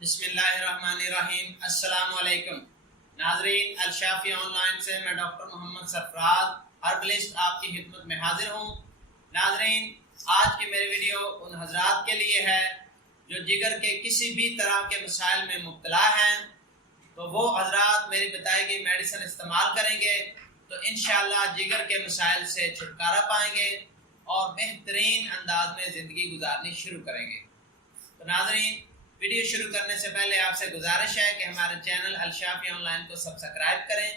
बिस्मिल्लाहिर्रहमानिर्रहीम। अस्सलाम वालेकुम नाजरीन, अलशाफी ऑनलाइन से मैं डॉक्टर मोहम्मद सरफराज हर्बलिस्ट आपकी खिदमत में हाजिर हूँ। नाजरीन, आज की मेरी वीडियो उन हजरात के लिए है जो जिगर के किसी भी तरह के मसाइल में मुब्तला हैं, तो वो हजरात मेरी बताई गई मेडिसिन इस्तेमाल करेंगे तो इंशाअल्लाह जिगर के मसाइल से छुटकारा पाएंगे और बेहतरीन अंदाज में ज़िंदगी गुजारनी शुरू करेंगे। तो नाजरीन, वीडियो शुरू करने से पहले आपसे गुजारिश है कि हमारे चैनल अलशाफी ऑनलाइन को सब्सक्राइब करें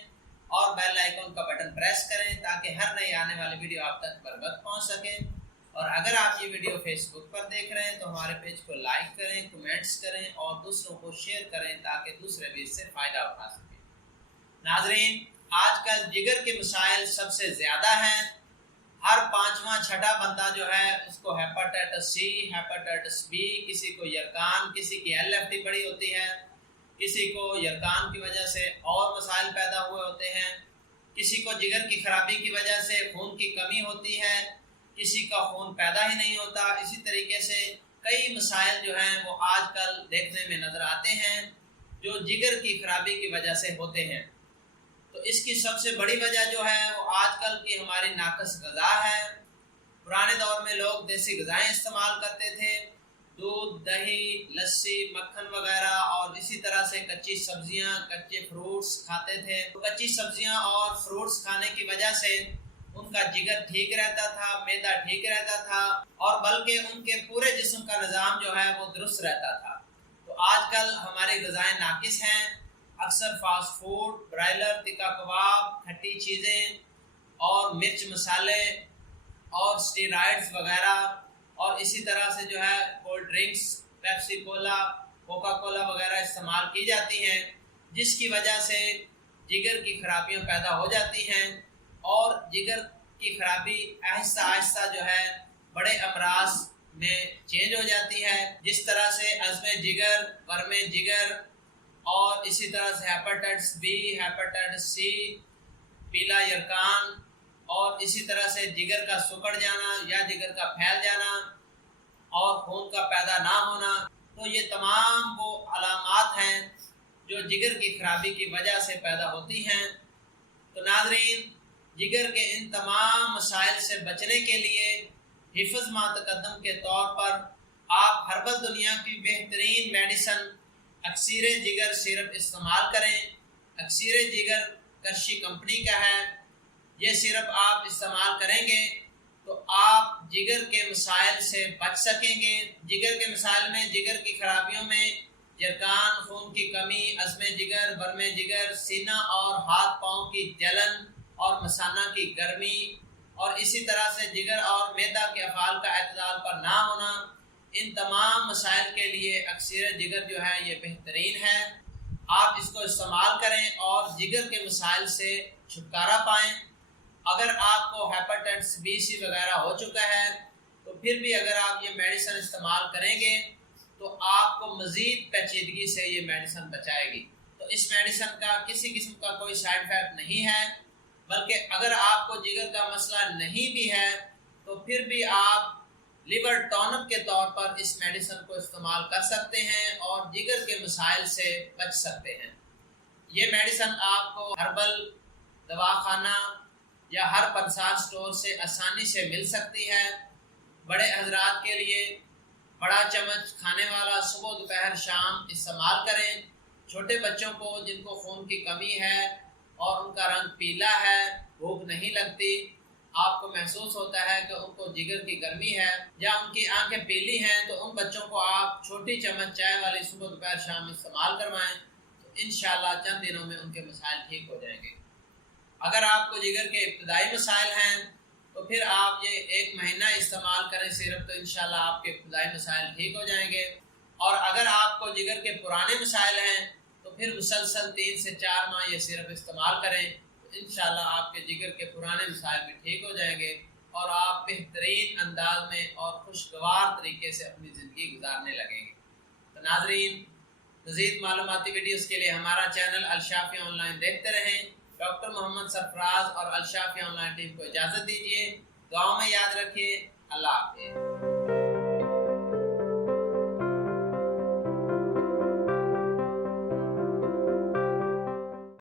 और बेल आइकन का बटन प्रेस करें ताकि हर नई आने वाली वीडियो आप तक बर वक्त पहुँच सके। और अगर आप ये वीडियो फेसबुक पर देख रहे हैं तो हमारे पेज को लाइक करें, कमेंट्स करें और दूसरों को शेयर करें ताकि दूसरे भी इससे फ़ायदा उठा सकें। नाजरीन, आजकल जिगर के मसाइल सबसे ज़्यादा हैं। हर पांचवा छठा बंदा जो है उसको हेपेटाइटिस सी, हेपेटाइटिस बी, किसी को यरकान, किसी की LFT बड़ी होती है, किसी को यरकान की वजह से और मसाइल पैदा हुए होते हैं, किसी को जिगर की खराबी की वजह से खून की कमी होती है, किसी का खून पैदा ही नहीं होता। इसी तरीके से कई मसाइल जो हैं वो आजकल देखने में नज़र आते हैं जो जिगर की खराबी की वजह से होते हैं। तो इसकी सबसे बड़ी वजह जो है वो आजकल की हमारी नाकस ग़िज़ा है। पुराने दौर में लोग देसी ग़िज़ाएँ इस्तेमाल करते थे, दूध, दही, लस्सी, मक्खन वगैरह, और इसी तरह से कच्ची सब्जियां, कच्चे फ्रूट्स खाते थे। तो कच्ची सब्जियां और फ्रूट्स खाने की वजह से उनका जिगर ठीक रहता था, मैदा ठीक रहता था और बल्कि उनके पूरे जिस्म का निज़ाम जो है वो दुरुस्त रहता था। तो आजकल हमारी ग़िज़ाएँ नाकिस हैं। अक्सर फास्ट फूड, ब्रायलर, तिक्का कबाब, खट्टी चीज़ें और मिर्च मसाले और स्टेरॉइड्स वगैरह और इसी तरह से जो है cold drinks, Pepsi Cola, Coca Cola वगैरह इस्तेमाल की जाती हैं, जिसकी वजह से जिगर की खराबियां पैदा हो जाती हैं और जिगर की खराबी आहिस्ता आहिस्ता जो है बड़े अमराज में चेंज हो जाती है, जिस तरह से अज़्मे जिगर, वर्मे जिगर और इसी तरह से हेपेटाइटिस बी, हेपेटाइटिस सी, पीला यरकान और इसी तरह से जिगर का सिकुड़ जाना या जिगर का फैल जाना और खून का पैदा ना होना। तो ये तमाम वो अलामात हैं जो जिगर की खराबी की वजह से पैदा होती हैं। तो नाज़रीन, जिगर के इन तमाम मसाइल से बचने के लिए हिफ़्ज़ मा तक़द्दम के तौर पर आप हर्बल दुनिया की बेहतरीन मेडिसिन अक्सीर जिगर सिरप इस्तेमाल करें। अक्सीर जिगर करशी कंपनी का है। ये सिरप आप इस्तेमाल करेंगे तो आप जिगर के मसाइल से बच सकेंगे। जिगर के मसाइल में जिगर की खराबियों में यरकान, खून की कमी, अज़्मे जिगर, बर्मे जिगर, सीना और हाथ पाँव की जलन और मसाना की गर्मी और इसी तरह से जिगर और मैदा के अफ़ाल का एतदाल पर ना होना, इन तमाम मसाइल के लिए अक्सीर जिगर जो है ये बेहतरीन है। आप इसको इस्तेमाल करें और जिगर के मसाइल से छुटकारा पाएँ। अगर आपको हेपेटाइटिस बी, सी वगैरह हो चुका है तो फिर भी अगर आप ये मेडिसिन इस्तेमाल करेंगे तो आपको मज़ीद पेचीदगी से ये मेडिसिन बचाएगी। तो इस मेडिसिन का किसी किस्म का कोई साइड इफ़ेक्ट नहीं है, बल्कि अगर आपको जिगर का मसला नहीं भी है तो फिर भी आप लिवर टॉनिक के तौर पर इस मेडिसिन को इस्तेमाल कर सकते हैं और जिगर के मसाइल से बच सकते हैं। ये मेडिसिन आपको हर्बल दवाखाना या हर पंसार स्टोर से आसानी से मिल सकती है। बड़े हजरात के लिए बड़ा चम्मच खाने वाला सुबह, दोपहर, शाम इस्तेमाल करें। छोटे बच्चों को जिनको खून की कमी है और उनका रंग पीला है, भूख नहीं लगती, आपको महसूस होता है कि उनको जिगर की गर्मी है या उनकी आंखें पीली हैं, तो उन बच्चों को आप छोटी चम्मच चाय वाली सुबह, दोपहर, शाम इस्तेमाल करवाएं तो इंशाअल्लाह चंद दिनों में उनके मसाइल ठीक हो जाएंगे। अगर आपको जिगर के इब्तदाई मसाइल हैं तो फिर आप ये 1 महीना इस्तेमाल करें सिरप, तो इंशाअल्लाह आपके इब्तदाई मसाइल ठीक हो जाएंगे। और अगर आपको जिगर के पुराने मसाइल हैं तो फिर मुसलसल 3 से 4 माह ये सिरप इस्तेमाल करें तो इंशाअल्लाह आपके जिगर के पुराने मसाइल भी ठीक हो जाएंगे और आप बेहतरीन अंदाज में और खुशगवार तरीके से अपनी ज़िंदगी गुजारने लगेंगे। तो नाजरीन, मज़ीद मालूमाती वीडियोज़ के लिए हमारा चैनल अलशाफी ऑनलाइन देखते रहें। डॉक्टर मोहम्मद सरफराज और अलशाफी ऑनलाइन टीम को इजाज़त दीजिए। दुआओं में याद रखिए। अल्लाह हाफ़िज़।